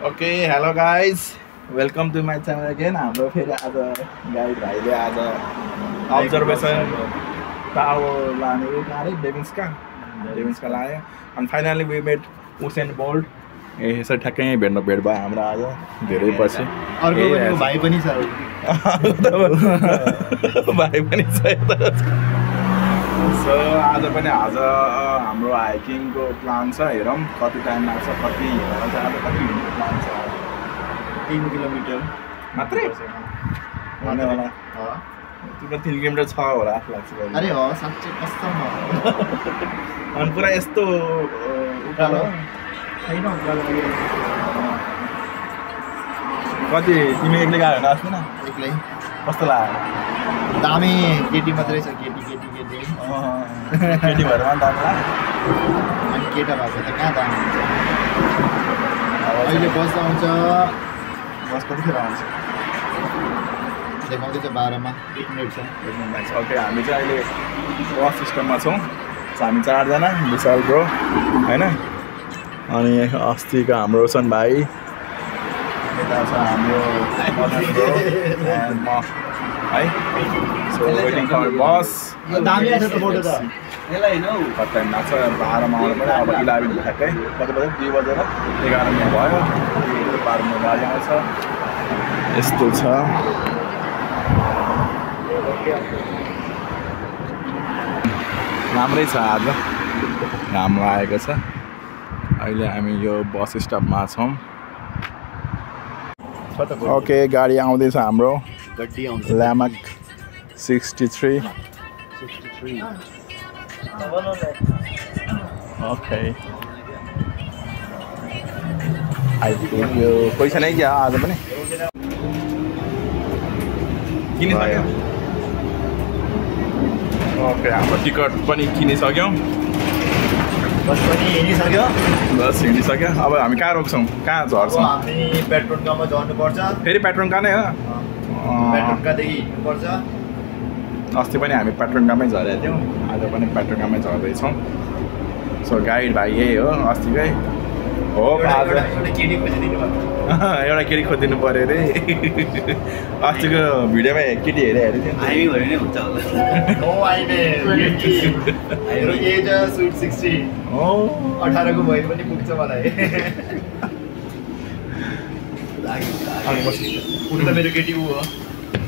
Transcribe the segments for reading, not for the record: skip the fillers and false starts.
Okay, hello guys. Welcome to my channel again. हाम्रो फेरि आज गाइड भाइले आज observation टावर लाने गाडी डेभिन्सका लायो अनि finally we met Usain Bolt यसरी ठ्याक्कै भेट भयो हाम्रो आज धेरै पछि अर्को भाइ पनि छ भाइ पनि छ सो आज हाम्रो हाइकिङको प्लान छ हेरौँ कति टाइम लाग्छ कति आज कति हिँड्ने प्लान छ 3 किलोमिटर मात्रै होला तिम्रो 3 किलोमिटर छ होला जस्तो लाग्छ अरे हो साँच्चै कस्तो अनि पुरा यस्तो उकालो छैन उकालो कति तिमी एक्लै गयो होला अस्ति न एक्लै कस्तो लाग्यो दामी केटी मात्रै छ केटी भएर दामी अनि केटा भएको त कहाँ दामी हुन्छ अहिले बस आउँछ बस कतिखेर आउँछ देखाउँदैछ 12 मा 1 मिनेट छ ओके हामी चाहिँ अहिले बस सिस्टममा छौँ हामी 4 जना विशाल ब्रो हैन अनि अस्तिको हाम्रो रोशन भाइ यता छ हाम्रो मदन ब्रो एन्ड म है सो वेटिङ फर बस दामी आछ त फोटो त यसलाई हैन हौ कति टाइम लाग्छ 12 मा आउनु पर्यो अब 11 ठ्याक्कै कति बजे 2 बजेर 11 मा भयो 12 मा गाडी आउँछ यस्तो छ राम्रै छ आज घाम आएको छ अहिले हामी यो बस स्टपमा छौँ ओके गाडी आउँदैछ हाम्रो गड्डी आउँछ ल्यामक 63 ओके आइपुग्यो पैसा नै क्या आज पनि किनिसक्यो ओके हाम्रो टिकट पनि किनिसक्यौँ बस पनि हिँडिसक्यो बस हिँडिसक्यो अब हामी कहाँ रोक्छौँ कहाँ झर्छौँ हामी पेट्रोल पम्पमा झर्नुपर्छ फेरि पेट्रोल कहाँ नै हो पेट्रोल पम्पदेखि हिँड्नुपर्छ अस्ति पनि हामी पेट्रोल पम्पमै झरेका थियौँ आज पनि पेट्रोल पम्पमै झर्दैछौँ सो गाइड भाइ यही हो अस्तिकै हो आज एउटा केटी खोजिदिनु भएको एउटा केटी खोजिदिनु पऱ्यो अरे अस्तिको भिडियोमा केटी हेरेको थियो हामी भयो नै हुन्छ होला हो अहिले मेरो एज स्विट 60 हो 18 को भए पनि पुग्छ मलाई अनि बस उनी त मेरो केटी हो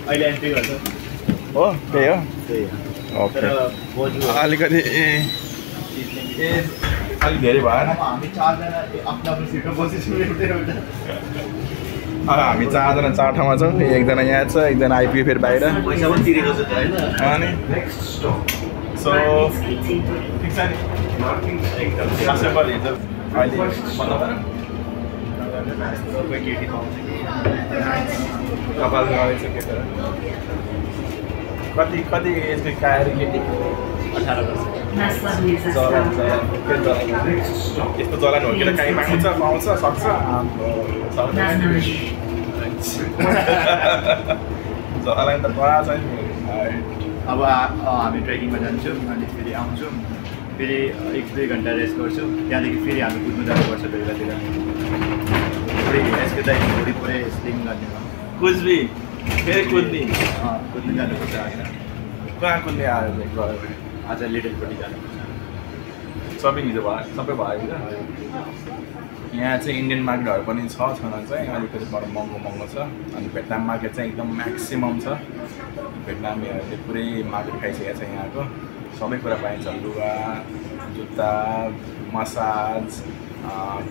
अहिले एन्ट्री गर्छ हो त्यही हो त्यही हो ओके तर बोजू अलिकति अलिक धेरै भएन हामी 4 जना आफ्नो आफ्नो सिटमा बसिसु एउटा हामी 4 जना 4 ठाउँमा छौँ एकजना यहाँ छ एकजना आइपुग्यो फेरि बाहिर पैसा पनि तिरेको छ हैन अनि सो ठिक छ नि एकदम ससेबल हिजो अहिले कोही केटी पाउँछ कपाल गरेछ केटा कति एजको काएर केटी 18 वर्ष यस्तो जलान हो कि त काहीँ पाउँछ सक्छ जलान त पढा छ नि अब हामी ट्रेकिङमा जान्छौँ अनि फेरि आउँछौँ फेरि 1-2 घन्टा रेस्ट गर्छौँ त्यहाँदेखि फेरि हामी कुद्नु जानुपर्छ बेलुकातिर पुरै यसको चाहिँ वरिपरि स्लिङ गर्ने कुद्ने फेरि कुद्ने कुद्नु जानुपर्छ होइन कहाँ कुद्ने आयो आज लिटलपट्टि जानुपर्छ सबै हिजो भयो सबै भयो यहाँ चाहिँ इन्डियन मार्केटहरू पनि छ छन चाहिँ अलिकति बडो महँगो छ अनि भेटनाम मार्केट चाहिँ एकदम म्याक्सिमम् छ भेटनामीहरूले पुरै मार्केट खाइसकेको छ यहाँको सबै कुरा पाइन्छ लुगा जुत्ता massage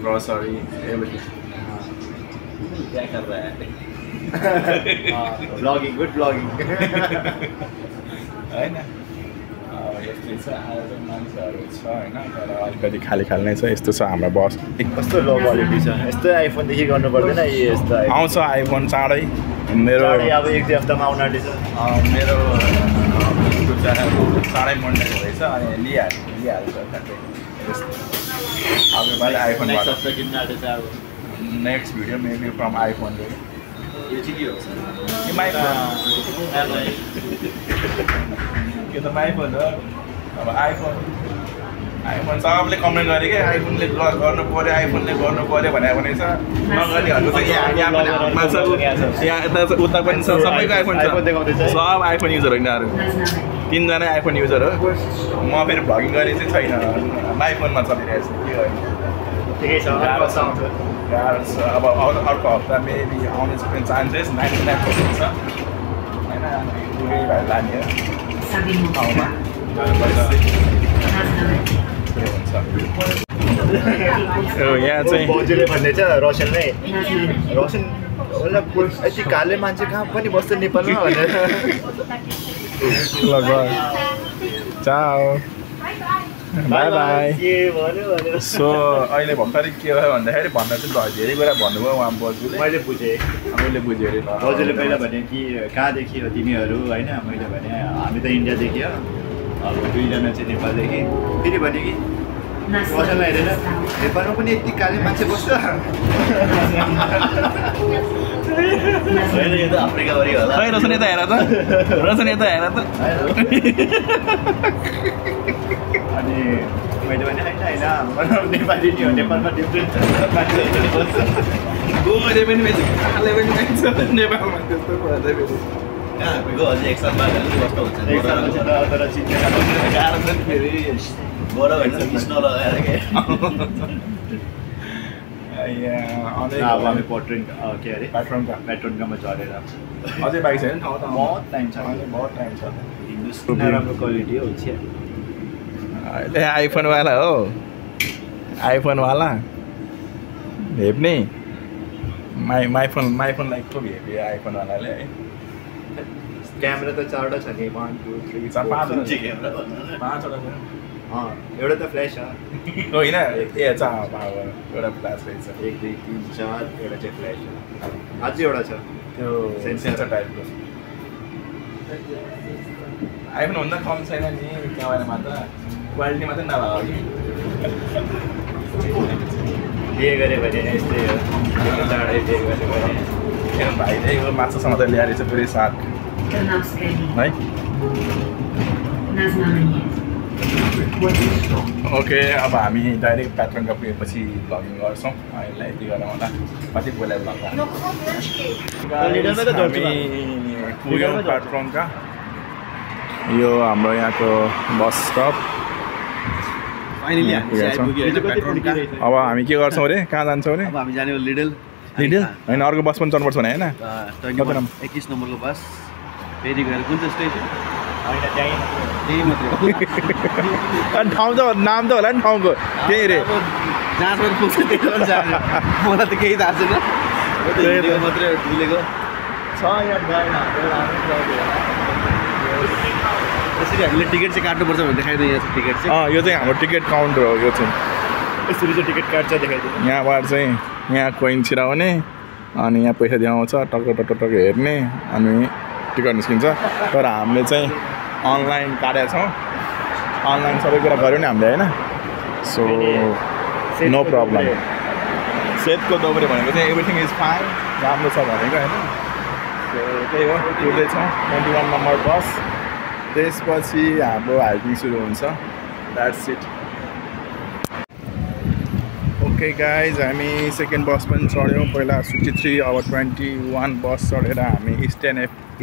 grocery everything blogging good blogging होइन यस्तै छ आज मान्छेहरू छ होइन तर अलिकति खाली नै छ यस्तो छ हाम्रो बस कस्तो लो क्वालिटी छ यस्तो आइफोनदेखि गर्नु पर्दैन यस्तो आउँछ आइफोन चाँडै मेरो अब 1-2 हप्तामा आउन आँटेछ मेरो चाँडै मन्डे रहेछ अनि लिइहाल्छ अब मैले आइफोन किन्न आँटेछ अब next video maybe from iPhone यो चाहिँ के हो कि माइफोन के त माइफोन हो अब आइफोन आइफोन सबले कमेन्ट गरे कि आइफोनले गर्नु पर्यो आइफोनले गर्नु पर्यो भनेको छ नगर्नेहरूको चाहिँ यहाँ यता उता पनि छ सबैको आइफोन छ सब आइफोन युजर हो यिनीहरू 3 जना आइफोन युजर हो म फेरि भ्लगिङ गरे चाहिँ छैन आइफोनमा चलिरहेको छु के होइन ठिकै छ गाह्रो छ अब अर्को हप्ता मेबी आउने चान्सेस 99% छ होइन पुरै भएर लाने हो यहाँ चाहिँ बजुले भन्ने छ रोशनले रोशन यति काले मान्छे कहाँ पनि बस्छ नेपालमा भनेर ल गयो चाओ बाई बाई सो अहिले भर्खरै के भयो भन्दाखेरि भन्न चाहिँ धेरै कुरा भन्नुभयो उहाँ बजुले मैले बुझेँ मैले बुझेँ अरे बजुले पहिला भने कि कहाँदेखि हो तिमीहरू होइन मैले भने हामी त इन्डियादेखि हो अब 2 जना चाहिँ नेपालदेखि फेरि भने कि रोशनलाई हेरेर नेपालमा पनि यति काले मान्छे बस्छ होइन यो त अफ्रिकाभरि होला खै रोशन यता हेर त रोशन यता हेर त अनि मैले भने होइन हाम्रो नेपाली नि हो नेपालमा डिफ्रेन्ट मान्छेहरू बस्छ गोरे पनि मान्छे काले पनि मान्छे नेपालमा त्यस्तो भएदै फेरि हामीको अझै एक साल बाद कस्तो हुन्छ तर चिन्ने गाह्रो छ नि फेरि गोरा होइन कृष्ण लगाएर के अब हामी के अरे पेट्रोनकामा झरेर अझै बाइक छैन ठाउँ त बहुत टाइम छ बहुत टाइम छ नराम्रो क्वालिटी हो अहिले आइफोनवाला हो आइफोनवाला भेप्ने माइफोनलाई को भेप्यो आइफोनवालाले है क्यामेरा त 4वटा छ नि 1 2 3 पाँचवटा एउटा त फ्ल्यास छ होइन एउटा फ्ल्यास रहेछ 1 2 3 4 एउटा चाहिँ फ्ल्यास छ अझै एउटा छ त्यो सेन्सर टाइपको आइफोन भन्दा कम छैन नि क्यामेरामा त क्वालिटी मात्रै नभए बिहे गऱ्यो भने यस्तै हो चाँडै बिहे गऱ्यो भने भाइले यो माछासँग त ल्याएर चाहिँ पुरै साथ है ओके अब हामी डाइरेक्ट प्याट्रनका पुगेपछि भ्लगिङ गर्छौँ अहिले यति गरेर होला कति बोलाइ भ्लग पुग्यौँ प्याट्रनका यो हाम्रो यहाँको बस स्टप अब हामी के गर्छौँ अरे कहाँ जान्छौँ अरे अब हामी जाने लिडल होइन अर्को बस पनि चढ्नुपर्छ भने होइन 21 नम्बरको बस फेरि गएर कुन चाहिँ स्टेसन त्यही मात्रै ठाउँ त नाम त होला नि ठाउँको त्यही रे जहाँसम्म पुग्छ त्यही पनि जान्छ मलाई त केही थाहा छैन मात्रै भुलेको छ यहाँ गएन त्यसरी हामीले टिकट चाहिँ काट्नुपर्छ भने देखाइदिउँ यहाँ टिकट चाहिँ यो चाहिँ हाम्रो टिकट काउन्टर हो यो चाहिँ यसरी चाहिँ टिकट काट्छ देखाइदिउँ यहाँबाट चाहिँ यहाँ कोइन छिराउने अनि यहाँ पैसा देखाउँछ टक्क टक्क टक्क हेर्ने अनि टिकट निस्किन्छ तर हामीले चाहिँ अनलाइन काटेका छौँ अनलाइन सबै कुरा गऱ्यो नि हामीले होइन सो नो प्रब्लम सेतको दोब्रे भनेको चाहिँ एभ्रिथिङ इज फाइन राम्रो छ भनेको होइन सो त्यही हो कुर्दैछौँ 21 नम्बर बस त्यसपछि हाम्रो हाइकिङ सुरु हुन्छ द्याट्स इट ओके गाइज हामी सेकेन्ड बस पनि चढ्यौँ पहिला 63 अब 21 बस चढेर हामी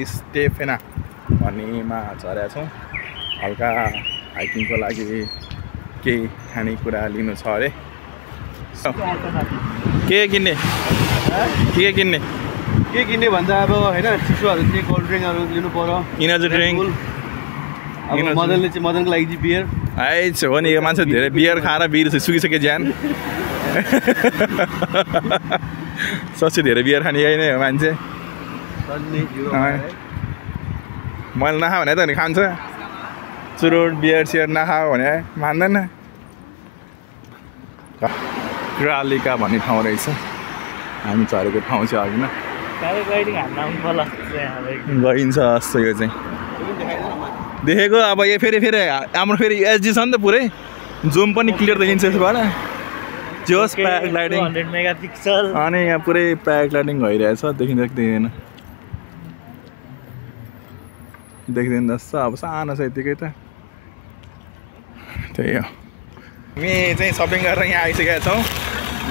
स्टेफेना भन्नेमा झरेका छौँ हल्का हाइकिङको लागि केही खानेकुरा लिनु छ अरे के किन्ने के किन्ने भन्छ अब होइन चिसोहरू चाहिँ कोल्ड ड्रिङ्कहरू लिनु पर्यो इनर्जी ड्रिङ्क अब मदनले चाहिँ मदनको लागि चाहिँ बियर आइच हो नि यो मान्छे धेरै बियर खाएर बिर सुकिसक्यो ज्यान सच्ची धेरै बियर खाने यही नै हो मान्छे मैले नखा भने त नि खान्छ चुरोट बियर सियर नखायो भने मान्दैन क्रालिका भन्ने ठाउँ रहेछ हामी झरेको ठाउँ चाहिँ होइन गइन्छ जस्तो यो चाहिँ देखेको अब यो फेरि हाम्रो फेरि एचडी छ नि त पुरै जुम पनि क्लियर देखिन्छ यसबाट जोस् प्याराग्लाइडिङ 100 मेगापिक्सल अनि यहाँ पुरै प्याराग्लाइडिङ भइरहेछ देखिँदैन जस्तो अब सानो छ यतिकै त त्यही हो हामी चाहिँ सपिङ गरेर यहाँ आइसकेका छौँ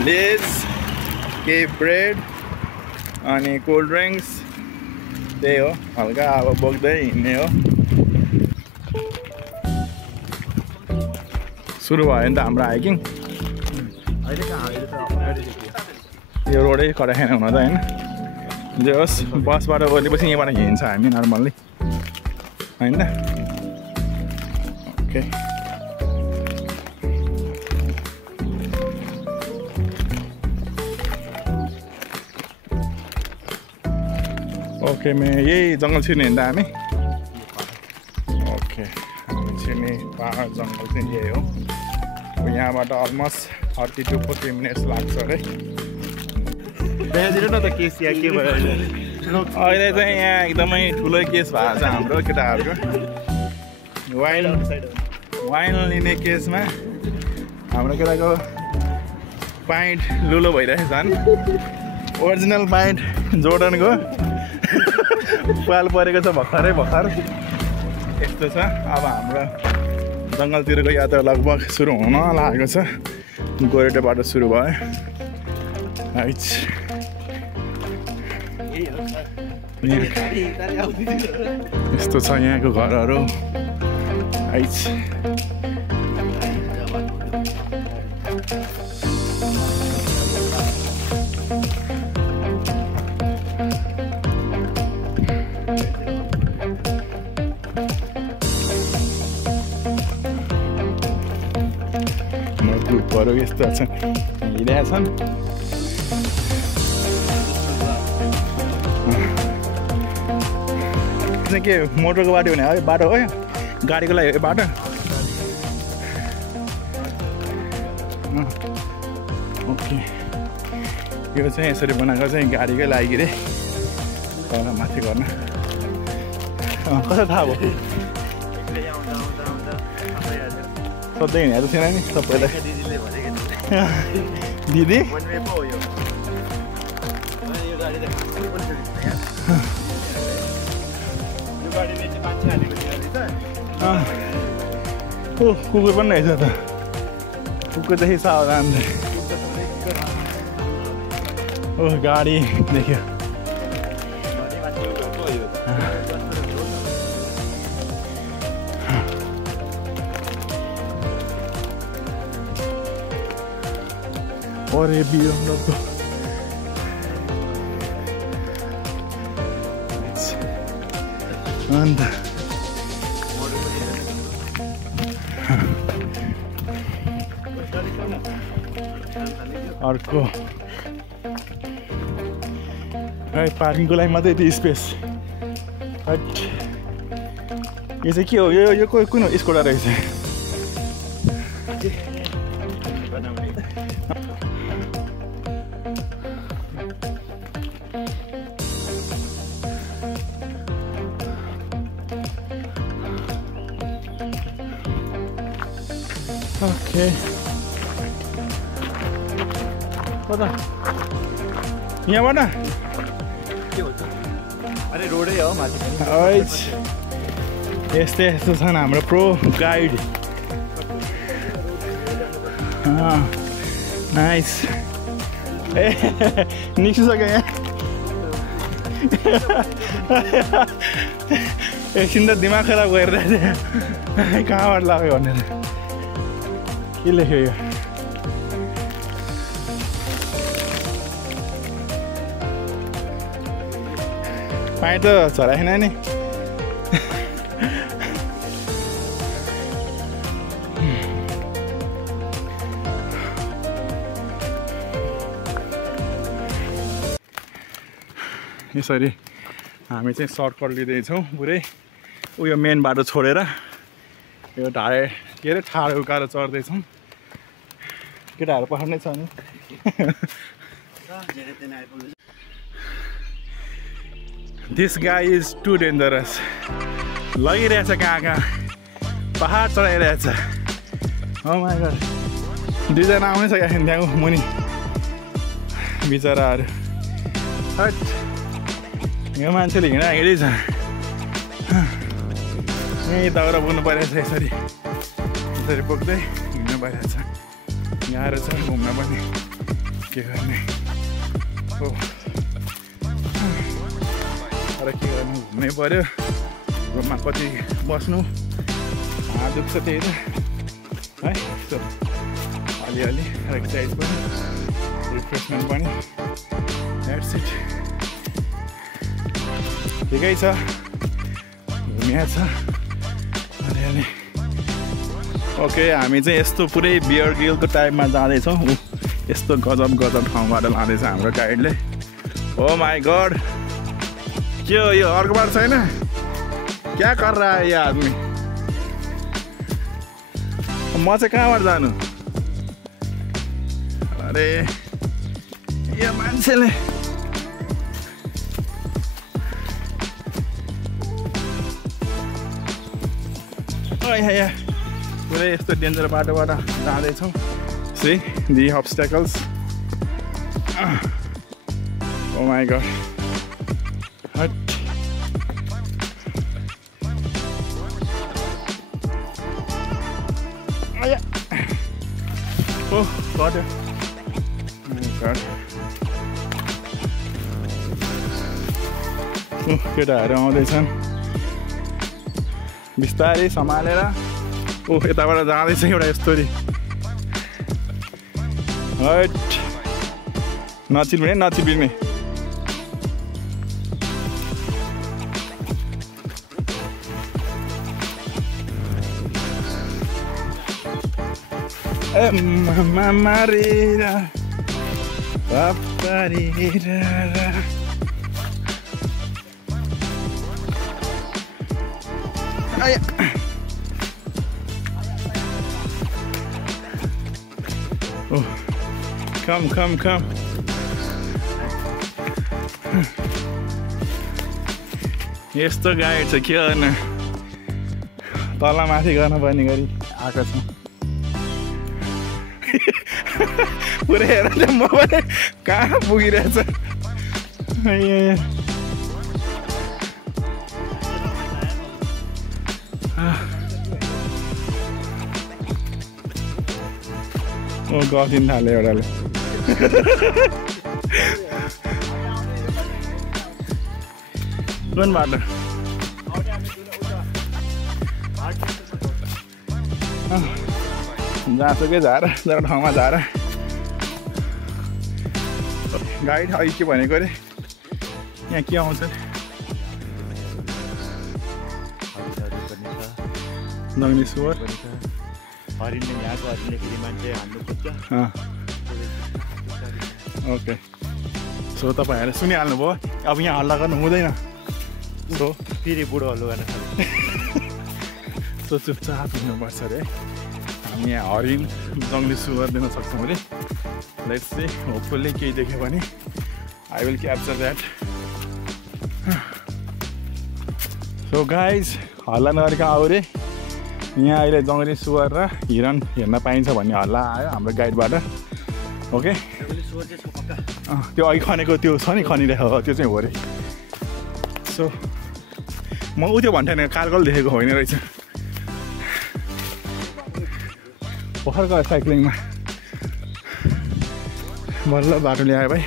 लेज केक ब्रेड अनि कोल्ड ड्रिङ्क्स त्यही हो हल्का अब बोक्दै हिँड्ने हो सुरु भयो नि त हाम्रो हाइकिङ यो रोडै कडा खान हुन त होइन जे होस् बसबाट ओर्लेपछि यहाँबाट हिँड्छ हामी नर्मल्ली होइन ओके ओके मैं यही जङ्गल छिर्ने हिँड्दा हामी ओके हामी छिर्ने पहाड जङ्गल चाहिँ यही हो यहाँबाट अलमोस्ट 30 to 40 मिनट्स लाग्छ अरे त्यहाँतिर न त केस या के भयो अहिले चाहिँ यहाँ एकदमै ठुलो केस भएको छ हाम्रो केटाहरूको वाइन लिने केसमा हाम्रो केटाको पाइन्ट लुलो भइरहेको छन् ओरिजिनल पाइन्ट जोर्डनको पाल परेको छ भर्खर यस्तो छ अब हाम्रो जङ्गलतिरको यात्रा लगभग सुरु हुन लागेको छ गोरेटोबाट सुरु भयो यस्तो छ यहाँको घरहरू ग्रुपहरू यस्तो छन् हिँडिरहेछन् के मोटरको बाटो भने है बाटो हो गाडीको लागि हो बाटो ओके यो चाहिँ यसरी बनाएको चाहिँ गाडीकै लागि रे तल माथि गर्न कसो थाहा भयो सधैँ हिँडेको थिएन नि सबैलाई दिदी कुकुर पनि रहेछ त कुकुरदेखि सावधान ओ गाडी देख्यो अरे बिरङको अन्त अर्को पार्किङको लागि मात्रै यति स्पेस हट यो चाहिँ के हो यो कुन हो स्कोडा रहेछ ओके कता यहाँबाट अरे रोडै हो माथि यस्तो छन् हाम्रो प्रो गाइड नाइस ए निस्किसक्यो यहाँ एकछिन त दिमाग खराब गरिरहेको थियो कहाँबाट लाग्यो भनेर के लेख्यो यो पाइँ त झराएन नि यसरी हामी चाहिँ सर्टकट लिँदैछौँ पुरै उयो मेन बाटो छोडेर यो ढाडे के अरे ठाडो उकालो चढ्दैछौँ केटाहरू पठाउनै छ नि this guy is to dangerous लगिरहेछ कहाँ पहाड चढाइरहेछ हो माइ गॉड दुईजना आउनै सकेको छैन त्यहाँ मुनि बिचराहरू हट यो मान्छेले हिँडिरहेकै छ यहीँ दाउरा बोक्नु परिरहेछ यसरी बोक्दै हिँड्नु परिरहेछ गाह्रो छ घुम्न पनि के गर्ने हो तर के गर्नु घुम्नै पर्यो रुममा कति बस्नु दुख्छ त्यही त है सो अलिअलि एक्सर्साइज पनि रिफ्रेसमेन्ट पनि द्याट्स इट ठिकै छ घुमिया छ अलिअलि ओके हामी चाहिँ यस्तो पुरै बियर ग्रिलको टाइपमा जाँदैछौँ यस्तो गजब गजब ठाउँबाट लाँदैछ हाम्रो गाइडले ओ माई गड के हो यो अर्को बार छैन क्या कर रहा है यो आदमी म चाहिँ कहाँबाट जानु अरे यो मान्छेले पुरै यस्तो डेन्जर बाटोबाट जाँदैछौँ see the obstacles oh my god हट ओ गड केटाहरू आउँदैछन् बिस्तारै सम्हालेर यताबाट जाँदैछ एउटा यस्तोरी हट नचिल्ने नचिल्ने Mamma rira, papa rira. Ayo. Oh, come. यस्तो गाइड छ के गर्नु तल माथि गर्न पर्ने गरी आएको छ पुरै हेर म पनि कहाँ पुगिरहेछ ओ गफिन थाल्यो एउटाले कुन बाटो जहाँसुकै झार जरा ठाउँमा झार गाइड अहिले के भनेको अरे यहाँ के आउँछ नगनी सुवर हरिणले यहाँको हरिणले फेरि मान्छे हान्नु खोज्छ ओके सो तपाईँहरूले सुनिहाल्नुभयो अब यहाँ हल्ला गर्नु हुँदैन सो फेरि बुढो हल्लो गर्न सो चुपचाप हुनुपर्छ अरे हामी यहाँ हरिण जङ्गली सुगर दिन सक्छौँ अरे लेट्स सी होपफुल्ली केही देख्यो भने I will capture that so guys हल्ला नगरेको आऊ रे यहाँ अहिले जङ्गली सुगर र हिरण हेर्न पाइन्छ भन्ने हल्ला आयो हाम्रो गाइडबाट ओके त्यो अघि खनेको त्यो छ नि खनिरहेको त्यो चाहिँ हो अरे सो म ऊ त्यो भन्थेन कार्गल देखेको होइन रहेछ भर्खर गयो साइक्लिङमा बल्ल बाटो ल्यायो भाइ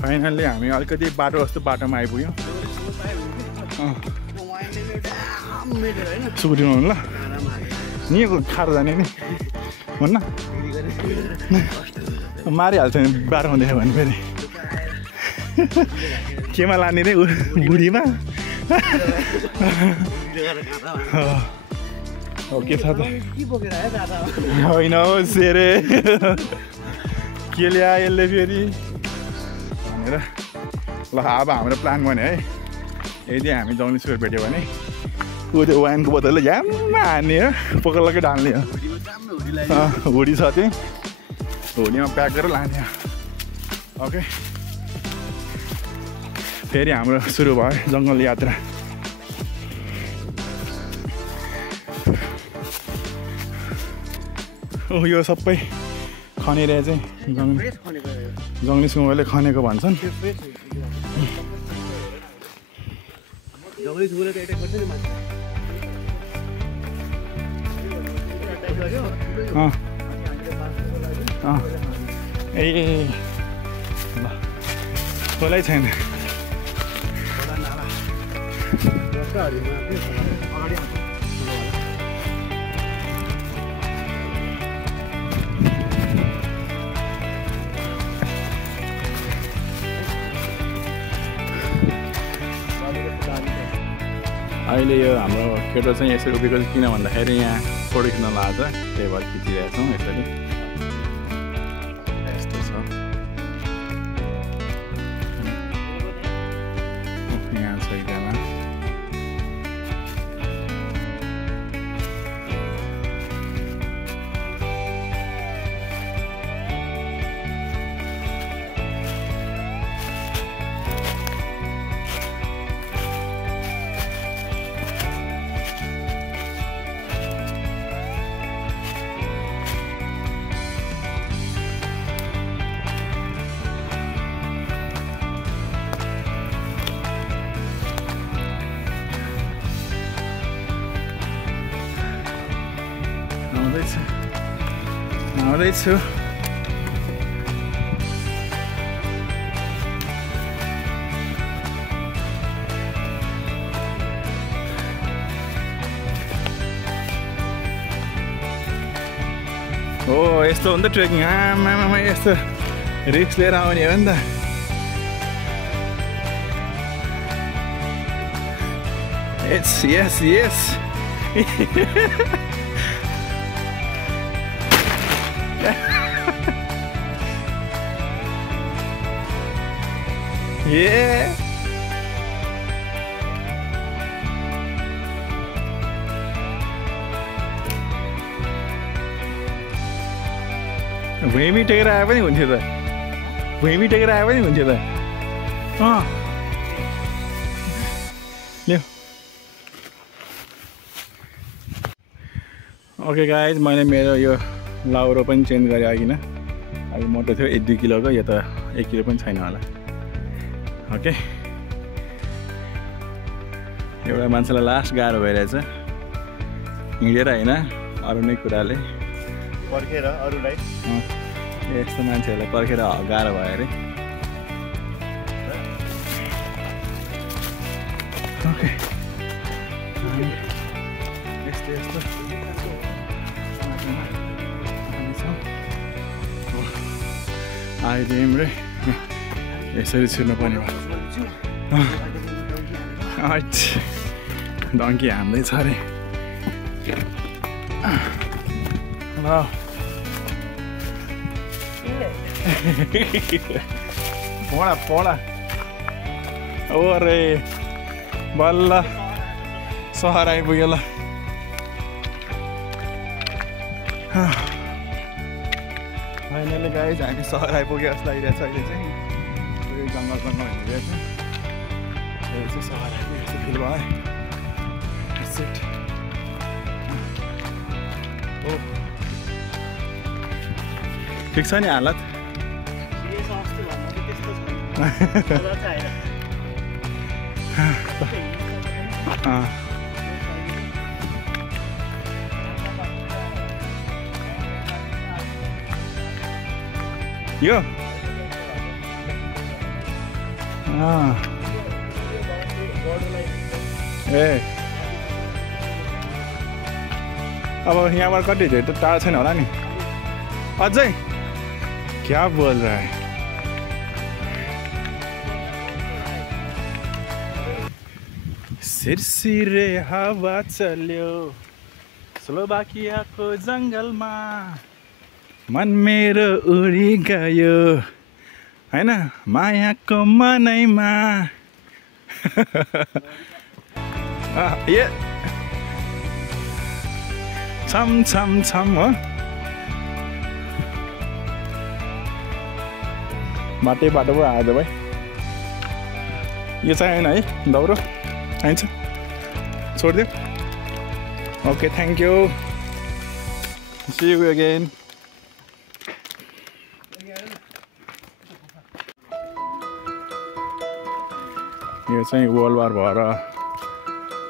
फाइनल्ली हामी अलिकति बाटो जस्तो बाटोमा आइपुग्यौँ सुकुटीमा हुनु ल नि खाएर जाने नि हुन्न मारिहाल्छ नि बाटोमा देख्यो भने फेरि केमा लाने रे बुढीमा के छ त होइन हो सेरे के ल्या यसले फेरि भनेर ल अब हाम्रो प्लान भने है यदि हामी जङ्गली सुगर भेट्यो भने ऊ त्यो वाइनको बोतलले झ्याम्मा हान्ने हो पकलकै ढाल्ने हो हुडी छ त्यही हुडीमा प्याक गरेर लाने हो ओके फेरि हाम्रो सुरु भयो जङ्गल यात्रा यो सबै खनेर चाहिँ जङ्गली सुँगरले खनेको भन्छन् ए ल खोलै छैन अहिले यो हाम्रो केटो चाहिँ यसरी उभिएको चाहिँ किन भन्दाखेरि यहाँ फोटो खिच्न लाग्छ त्यही भएर खिचिरहेका छौँ यसरी यस्तो छ यहाँ छ एकजना आउँदैछु हो यस्तो हो नि त ट्रेकिङ आमामा यस्तो रिस्क लिएर आउने हो नि त It's yes. Yeah. भुइँमी टेकेर आए पनि हुन्थ्यो त भुइँमी टेकेर आए पनि हुन्थ्यो त ल्याऊ ओके गाइज मैले मेरो यो लाउरो पनि चेन्ज गरेँ अघि अघि मोटो थियो 1-2 किलोको यो त 1 किलो पनि छैन होला ओके एउटा मान्छेलाई लास्ट गाह्रो भइरहेछ हिँडेर होइन अरू नै कुराले पर्खेर अरूलाई यस्तो मान्छेहरूलाई पर्खेर गाह्रो भयो अरे ओके यस्तो आइदिउँ रे यसरी छिर्नु पर्ने भयो डङ्की हान्दैछ अरे ल पढा ओ रे बल्ल सहर आइपुग्यो ल फाइनली गाइज हामी सहर आइपुग्यो जस्तो लागिरहेछ अहिले चाहिँ जङ्गल हिँडिरहेछ अहिले चाहिँ सहर आइपुग्यो जस्तो फिल भयो ठिक छ नि हालत यो ए अब यहाँबाट कति धेरै त टाढा छैन होला नि अझै क्या बोल रहा है सिरसिरे हावा चल्यो स्लोभाकियाको जङ्गलमा मन मेरो उडी गयो हैन मायाको मनैमा ये छम छम छम हो बाटो पो आयो भाइ यो चाहिँ होइन है दौरो आइन्छ छोडिदियो okay thank you see you again यो चाहिँ वर्ल्ड वार भएर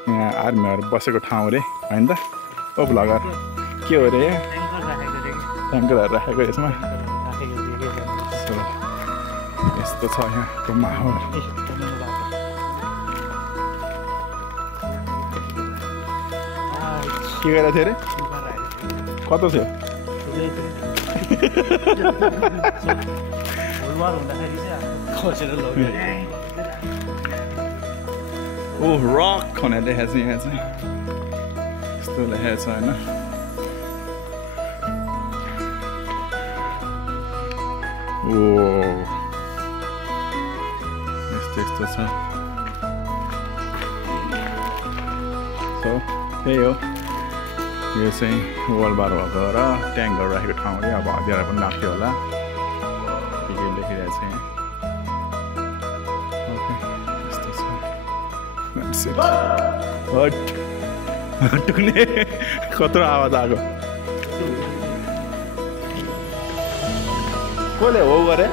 यहाँ आर्मीहरू बसेको ठाउँ रे होइन त ओ भ्लगर के हो रे ट्याङ्करहरू राखेको यसमा यस्तो छ यहाँको माहौल के गरेको थियो अरे कस्तो थियो ओ रक भनेर लेखेको छ यहाँ चाहिँ यस्तो लेखेको छ होइन ओ यस्तो छ सो त्यही हो यो चाहिँ वलबार भएको र ट्याङ्कहरू राखेको ठाउँ अरे अब हतियार पनि राख्थ्यो होला के लेखिरहेको छ यहाँ ओके यस्तो छ टुक्ने कत्रो आवाज आएको कसले हो गरे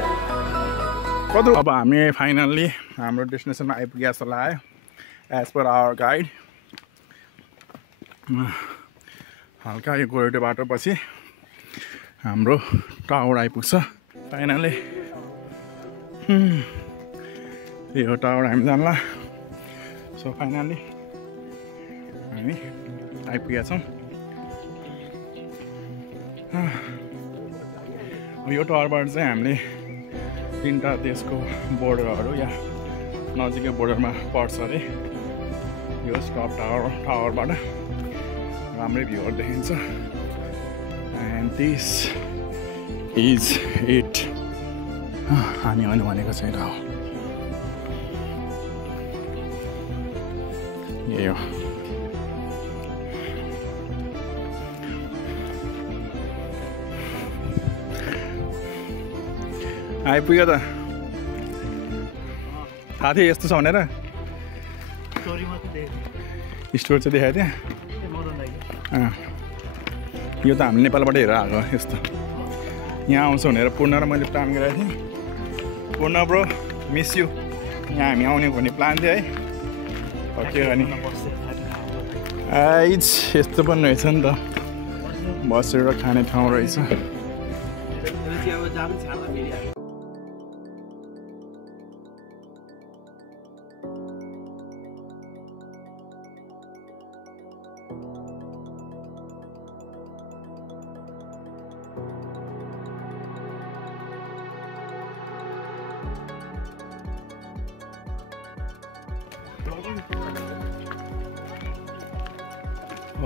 कत्रो अब हामी फाइनल्ली हाम्रो डेस्टिनेसनमा आइपुगे जस्तो लाग्यो एज पर आवर गाइड हल्का यो गोरेटो बाटोपछि हाम्रो टावर आइपुग्छ फाइनली यो टावर हामी जानला सो फाइनली हामी आइपुगेका छौँ यो टावरबाट चाहिँ हामीले 3टा देशको बोर्डरहरू या नजिकै बोर्डरमा पर्छ अरे यो टप टावरबाट राम्रै भ्यूहरू देखिन्छ एन्ड दिस इज इट हामी आउनु भनेको चाहिँ हो यही हो आइपुग्यो त थाहा थियो यस्तो छ भनेर स्टोर चाहिँ देखाएको थियो यो त हामी नेपालबाट हेरेर आएको यस्तो यहाँ आउँछ भनेर पूर्ण र मैले प्लान गरेको थिएँ पूर्ण ब्रो मिस यु यहाँ हामी आउने भन्ने प्लान थियो है के गर्ने आइज यस्तो पनि रहेछ नि त बसेर खाने ठाउँ रहेछ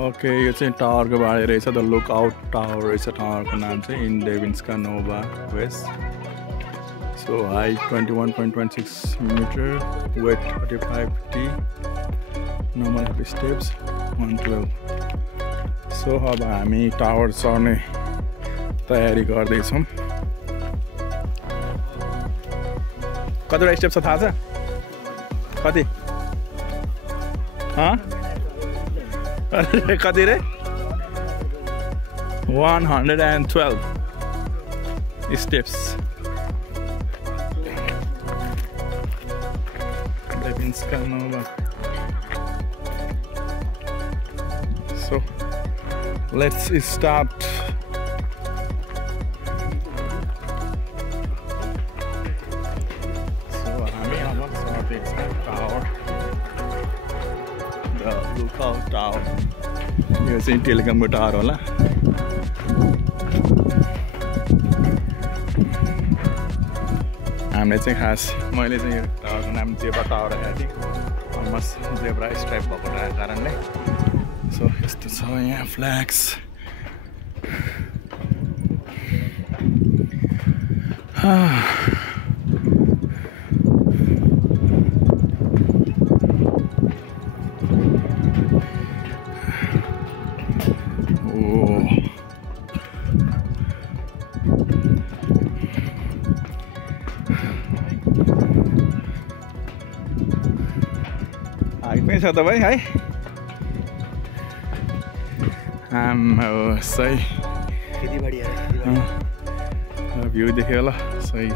ओके यो चाहिँ टावरको बारे रहेछ द लुक आउट टावर रहेछ टावरको नाम चाहिँ in Devinska Nova Ves so height 21.26 metre weight 4550 number of steps 112 so अब हामी टावर चढ्ने तयारी गर्दैछौँ कतिवटा स्टेप छ थाहा छ कति कति रे 112 steps Devinska Nova so let's start so हामी अब चढ्दैछौँ टावर द लुकआउट टावर यो चाहिँ टेलिकमको टावर होला हामीले चाहिँ खास मैले चाहिँ यो टावरको नाम जेब्रा टावर राखेको थिएँ अलमोस्ट जेब्रा स्ट्राइप भएको कारणले सो यस्तो छ यहाँ फ्ल्याग्स छ तपाईँ है सही भ्यू देख्यो होला सही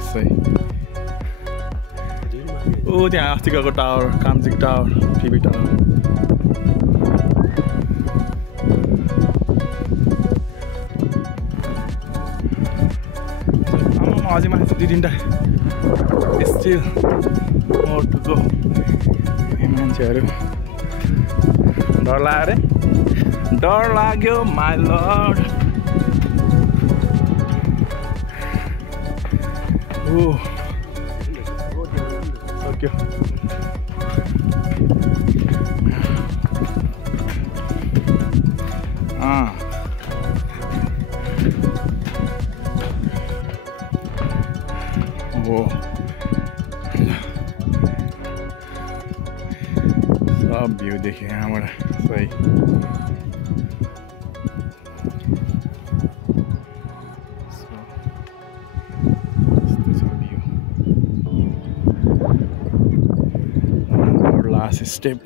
ओ त्यहाँ अस्ति गएको टावर कामजिङ टावर टिभी टावर अझै माथि 2-3टा स्टिल मोटुको मान्छेहरू डर लाग्यो रे डर लाग्यो माई लर्ड ओ सक्यो सब भ्यू देखेँ यहाँबाट सही लास्ट स्टेप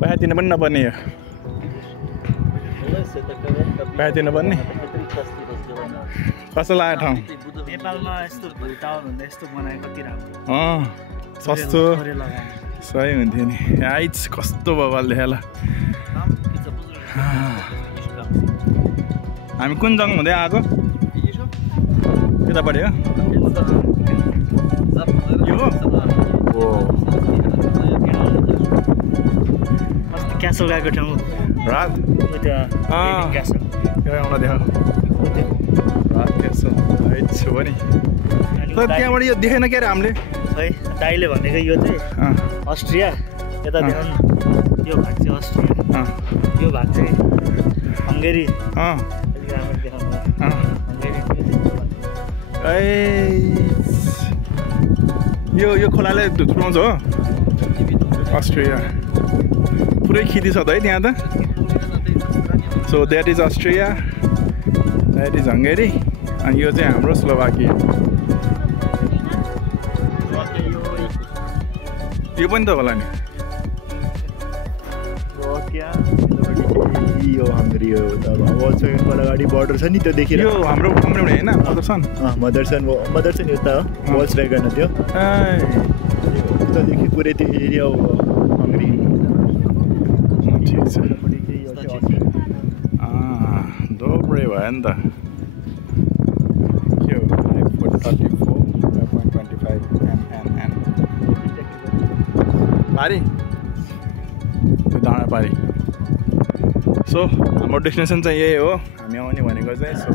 पैसा तिर्नु पनि नपर्ने हो पैसा तिर्नु पर्ने कस्तो लाग्यो ठाउँ नेपालमा यस्तो भुल टावर हुँदा यस्तो बनाएको कति राम्रो सस्तो सही हुन्थ्यो नि आइज कस्तो भगवान् देखाला हामी कुन जग्गा हुँदै आएको केतापट्टि हो यो हो क्यासल गएको ठाउँ रात क्यासल आउन देखा रात क्यासल छु नि तर त्यहाँबाट यो देखेन क्या अरे हामीले है दाइले भनेको यो चाहिँ अस्ट्रिया यता देखाउनु यो भाग चाहिँ अस्ट्रिया यो भाग चाहिँ हङ्गेरी अलिक राम्रो देखाउनु यो खोलाले थुप्राउँछ हो अस्ट्रिया पुरै खिदी छ त है त्यहाँ त so that is Austria that is Hungary अनि यो चाहिँ हाम्रो स्लोभाकिया यो पनि त होला नि यो हाम्रो यो वाल्सवेगनको अगाडि बर्डर छ नि त्यो देखेर यो हाम्रो कम्पनी होइन मदरसन मदरसन यो त वाल्सवेगन त्यो उतादेखि पुरै त्यो एरिया हो हङ्गरी ठिक छ दोब्रे भयो नि त के हो 5.25 MNN पारी त्यो डाँडा पारी सो हाम्रो डेस्टिनेसन चाहिँ यही हो हामी आउने भनेको चाहिँ सो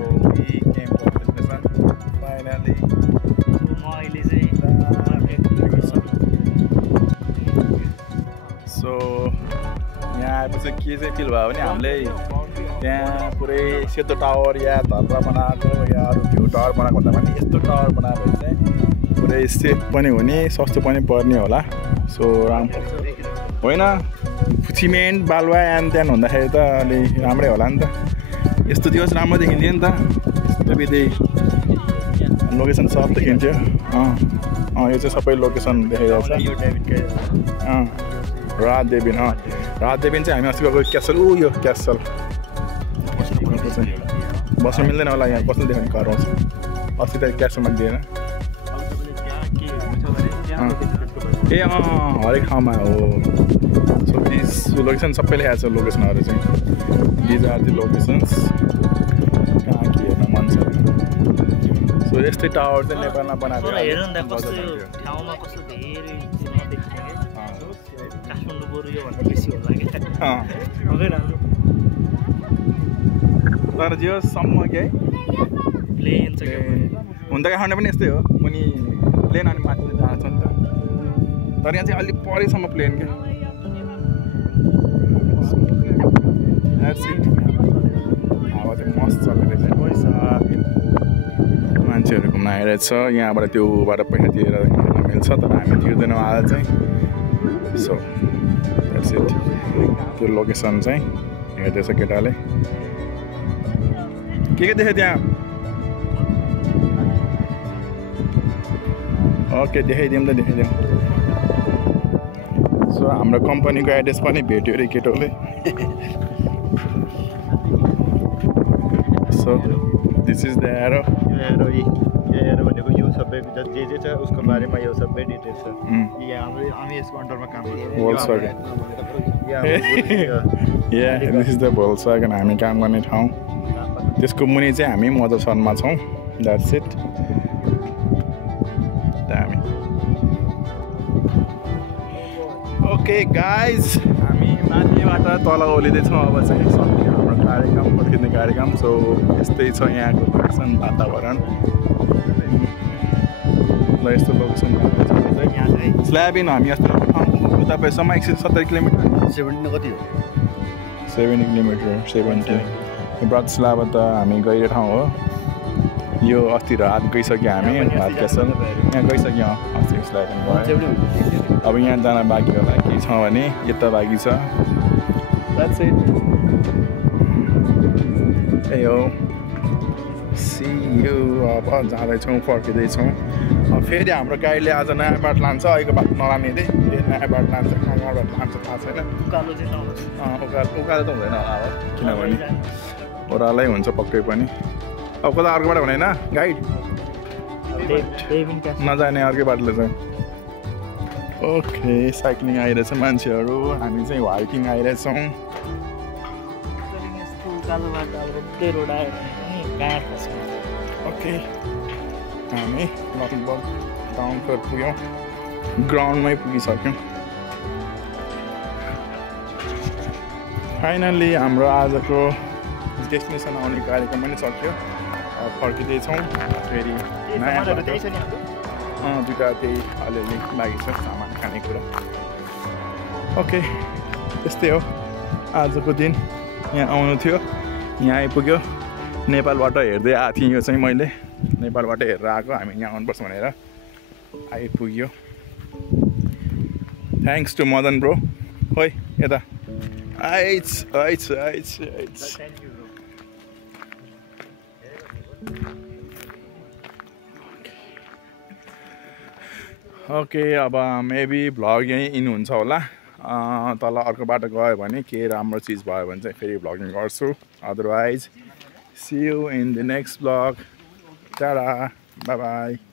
केम डेस्टिनेसन फाइनली म अहिले चाहिँ सो यहाँ आएपछि के चाहिँ फिल भयो भने हामीले त्यहाँ पुरै सेतो टावर या धर्रा बनाएको या अरू भ्यू टावर बनाएको भन्दा पनि यस्तो टावर बनायो भने चाहिँ पुरै सेफ पनि हुने सस्तो पनि पर्ने होला सो राम्रो होइन सिमेन्ट बालुवा यान त्यान हुँदाखेरि त अलि राम्रै होला नि त यस्तो दिवस राम्रो देखिन्थ्यो नि त यस्तो विधि लोकेसन सब देखिन्थ्यो यो चाहिँ सबै लोकेसन देखाइरहेको छ रातदेवीन रातदेवीन चाहिँ हामी अस्ति गएको क्यासल यो क्यासल बस्नु मिल्दैन होला यहाँ बस्नु देख्यो भने कराउँछ अस्ति त क्यासलमा दिएन ए हरेक ठाउँमा हो सो दिस लोकेसन सबैले आएको छ लोकेसनहरू चाहिँ दिज आर दि लोकेसन्स कहाँ के हेर्न मन छ सो यस्तै टावर चाहिँ नेपालमा बनाएको हेर्नु नि त कस्तो यो ठाउँमा कस्तो धेरै देखिन्छ क्या काठमाडौँ बरु योभन्दा बेसी होला क्या राम्रो तर जे सम्म क्या है प्लेन छ क्या हुन त काठमाडौँ पनि यस्तै हो मुनि प्लेन अनि माथि जान्छ नि त तर यहाँ चाहिँ अलिक परेसम्म प्लेन क्या हावा चाहिँ मस्त चलिरहेछ मान्छेहरू घुम्न आइरहेछ यहाँबाट त्योबाट पैसा तिरेर हिँड्न मिल्छ तर हामी तिर्दैनौँ आज चाहिँ सो द्याट्स इट त्यो लोकेसन चाहिँ हेर्दैछ केटाले के देख्यो त्यहाँ ओके देखाइदिउँ त देखाइदिउँ सो हाम्रो कम्पनीको एड्रेस पनि भेट्यो अरे केटोले so this is the arrow arrow भनेको यो सबै जे छ उसको बारेमा यो सबै डिटेल्स छ हामी यसको अन्डरमा काम गर्छौँ Volkswagen this is the Volkswagen हामी काम गर्ने ठाउँ त्यसको मुनि चाहिँ हामी मदरसनमा छौँ द्याट्स इट दामी ओके गाइज हामी माथिबाट तल ओर्लिँदैछौँ अब चाहिँ सक्यो हाम्रो कार्यक्रम फर्किने कार्यक्रम सो यस्तै छ यहाँको लोकेसन वातावरण ल यस्तो लोकेसन स्ल्याब इन हामी यस्तो तपाईँसम्म 170 किलोमिटर 70 कति हो 70 किलोमिटर 70 ब्रजस्लाब त हामी गइरहेको ठाउँ हो यो अस्ति रात गइसक्यो हामी हात क्यासल यहाँ गइसक्यो अस्ति स्ल्याब भयो अब यहाँ जान बाँकी होला के छ भने यता बाँकी छ द्याट्स इट ए हो सी यू अब जाँदैछौँ फर्किँदैछौँ फेरि हाम्रो गाडीले आज नयाँ बाटो लान्छ अहिलेको बाटो नलाने फेरि नयाँ बाटो लान्छ कहाँबाट लान्छ थाहा छैन उकालो चाहिँ नहोस् उकालो त हुँदैन होला अब किनभने ओह्रालै हुन्छ पक्कै पनि अब कता अर्को बाटो हुँदैन गाइड नजाने अर्कै बाटोले चाहिँ ओके साइक्लिङ आइरहेछ मान्छेहरू हामी चाहिँ हाइकिङ आइरहेछौँ ओके हामी लगभग टाउनफर पुग्यौँ ग्राउन्डमै पुगिसक्यौँ फाइनल्ली हाम्रो आजको डेस्टिनेसन आउने कार्यक्रम पनि सक्यो फर्किँदैछौँ फेरि नयाँ दुईवटा त्यही अलिअलि बाँकी छ सामान खानेकुरा ओके त्यस्तै हो आजको दिन यहाँ आउनु थियो यहाँ आइपुग्यो नेपालबाट हेर्दै आएको थिएँ यो चाहिँ मैले नेपालबाट हेरेर आएको हामी यहाँ आउनुपर्छ भनेर आइपुग्यो थ्याङ्क्स टु मदन ब्रो खोइ यता आइट्स ओके अब मेबी भ्लग यहीँ इन हुन्छ होला तल अर्को बाटो गयो भने के राम्रो चिज भयो भने चाहिँ फेरि भ्लगिङ गर्छु otherwise see you in the next vlog tada bye by